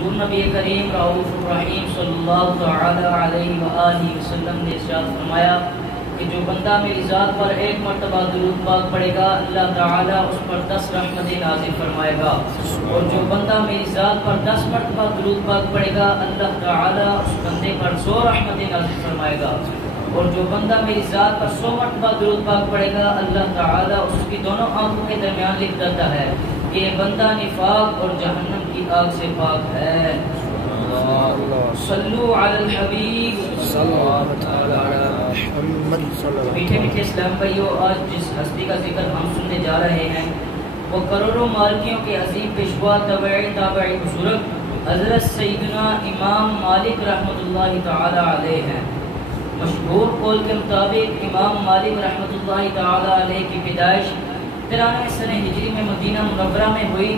حضور نبی کریم رؤوف الرحیم صلی اللہ تعالی علیہ وآلہ وسلم نے ارشاد فرمایا کہ جو بندہ میری ذات پر ایک مرتبہ درود پاک پڑھے گا اللہ تعالیٰ اس پر 10 رحمتیں نازل فرمائے گا، اور جو بندہ میری ذات پر 10 مرتبہ درود پاک پڑھے گا اللہ تعالیٰ اس بندے پر 100 رحمتیں نازل فرمائے گا، اور جو بندہ میری ذات پر 100 مرتبہ درود پاک پڑھے گا اللہ تعالیٰ اس کی دونوں آنکھوں کے درمیان لکھ دیتا ہے کہ یہ بندہ نفاق اور جہنم کی آگ سے پاک ہے۔ صلو علی الحبیب صلی اللہ تعالی علی محمد۔ میٹھے میٹھے اسلام بھائیو، آج جس ہستی کا ذکر ہم سننے جا رہے ہیں وہ کروڑوں مالکیوں کے عظیم پیشوا تابعی بزرگ حضرت سیدنا امام مالک رحمۃ اللہ تعالی علیہ ہیں۔ مشہور قول کے مطابق امام مالک رحمۃ اللہ تعالی علیہ کی پیدائش 93 سنہ ہجری میں مدینہ منورہ میں ہوئی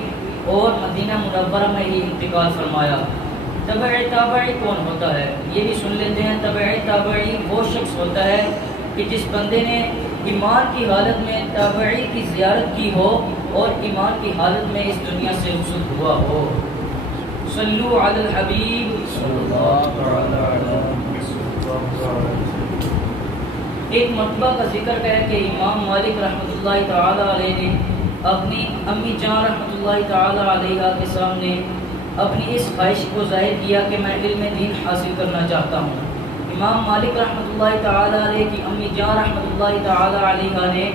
اور مدینہ منورہ میں ہی انتقال فرمایا۔ تابعی کون ہوتا ہے یہ بھی سن لیتے ہیں۔ تابعی وہ شخص ہوتا ہے کہ جس بندے نے ایمان کی حالت میں تابعی کی زیارت کی ہو اور ایمان کی حالت میں اس دنیا سے رخصت ہوا ہو۔ صلو علی الحبیب صلی اللہ علیہ وسلم۔ ایک مرتبہ کا ذکر ہے کہ امام مالک رحمۃ اللہ تعالی علیہ نے اپنی امی جان رحمۃ اللہ تعالی علیہ کے سامنے اپنی اس خواہش کو ظاہر کیا کہ میں علم دین حاصل کرنا چاہتا ہوں۔ امام مالک رحمۃ اللہ تعالی علیہ کی امی جان رحمۃ اللہ تعالی علیہ نے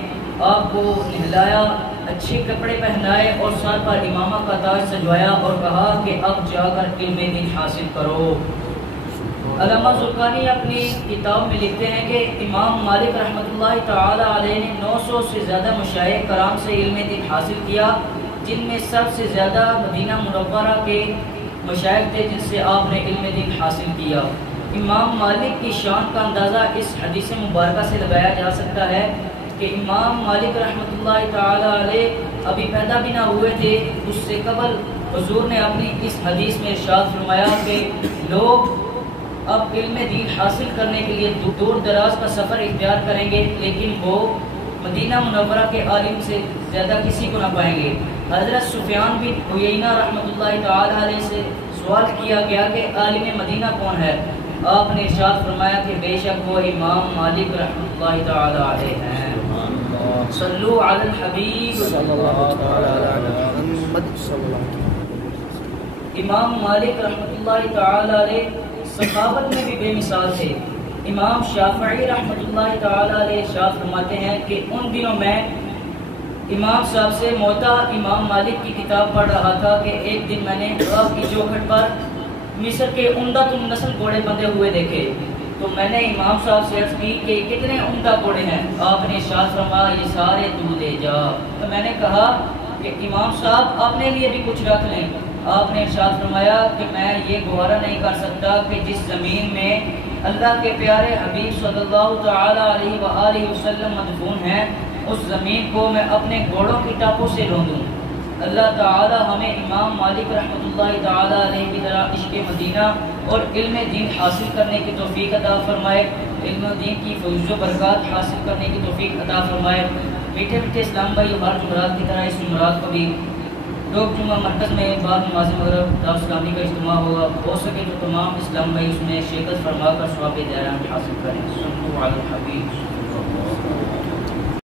آپ کو نہلایا، اچھے کپڑے پہنائے اور سر پر امامہ کا تاج سجوایا اور کہا کہ اب جا کر علم دین حاصل کرو۔ علامہ زرقانی اپنی کتاب میں لکھتے ہیں کہ امام مالک رحمۃ اللہ تعالی علیہ نے 900 سے زیادہ مشائخ کرام سے علم دین حاصل کیا، جن میں سب سے زیادہ مدینہ منورہ کے مشائخ تھے جن سے آپ نے علم دین حاصل کیا۔ امام مالک کی شان کا اندازہ اس حدیث مبارکہ سے لگایا جا سکتا ہے کہ امام مالک رحمۃ اللہ تعالی علیہ ابھی پیدا بھی نہ ہوئے تھے، اس سے قبل حضور نے اپنی اس حدیث میں ارشاد فرمایا کہ لوگ اب علم دین حاصل کرنے کے لیے دور دراز کا سفر اختیار کریں گے لیکن وہ مدینہ منورہ کے عالم سے زیادہ کسی کو نہ پائیں گے۔ حضرت سفیان بن عیینہ رحمۃ اللہ تعالی علیہ سے سوال کیا گیا کہ عالم مدینہ کون ہے؟ آپ نے ارشاد فرمایا کہ بے شک وہ امام مالک رحمۃ اللہ تعالی علیہ ہیں۔ صلو علی الحبیب صلی اللہ علیہ وسلم۔ امام مالک رحمۃ اللہ تعالی علیہ سخاوت میں بھی بے مثال تھے۔ امام شافعی رحمۃ اللہ تعالی علیہ ارشاد فرماتے ہیں کہ ان دنوں میں امام صاحب سے موطا امام مالک کی کتاب پڑھ رہا تھا کہ ایک دن میں نے آپ کی چوکھٹ پر مصر کے عمدہ نسل گھوڑے بندھے ہوئے دیکھے، تو میں نے امام صاحب سے عرض کی کہ کتنے عمدہ گھوڑے ہیں؟ آپ نے ارشاد فرمایا یہ سارے تو لے جا۔ تو میں نے کہا کہ امام صاحب اپنے لیے بھی کچھ رکھ لیں۔ آپ نے ارشاد فرمایا کہ میں یہ گوارا نہیں کر سکتا کہ جس زمین میں اللہ کے پیارے حبیب صلی اللہ تعالی علیہ وآلہ وسلم مدفون ہیں اس زمین کو میں اپنے گھوڑوں کی ٹاپوں سے روندوں۔ اللہ تعالی ہمیں امام مالک رحمۃ اللہ تعالی علیہ کی طرح عشق مدینہ اور علم دین حاصل کرنے کی توفیق عطا فرمائے، علم دین کی فیض و برکات حاصل کرنے کی توفیق عطا فرمائے۔ میٹھے میٹھے اسلام بھائی، ہر جمعرات کی طرح اس جمعرات کو بھی لوگ جمعہ مرکز میں بعد نماز مغرب دعوت اسلامی کا اجتماع ہوگا، ہو سکے تو تمام اسلام بھائی اس میں شرکت فرما کر ثواب دائرہ حاصل کریں۔ صلو علی الحبیب۔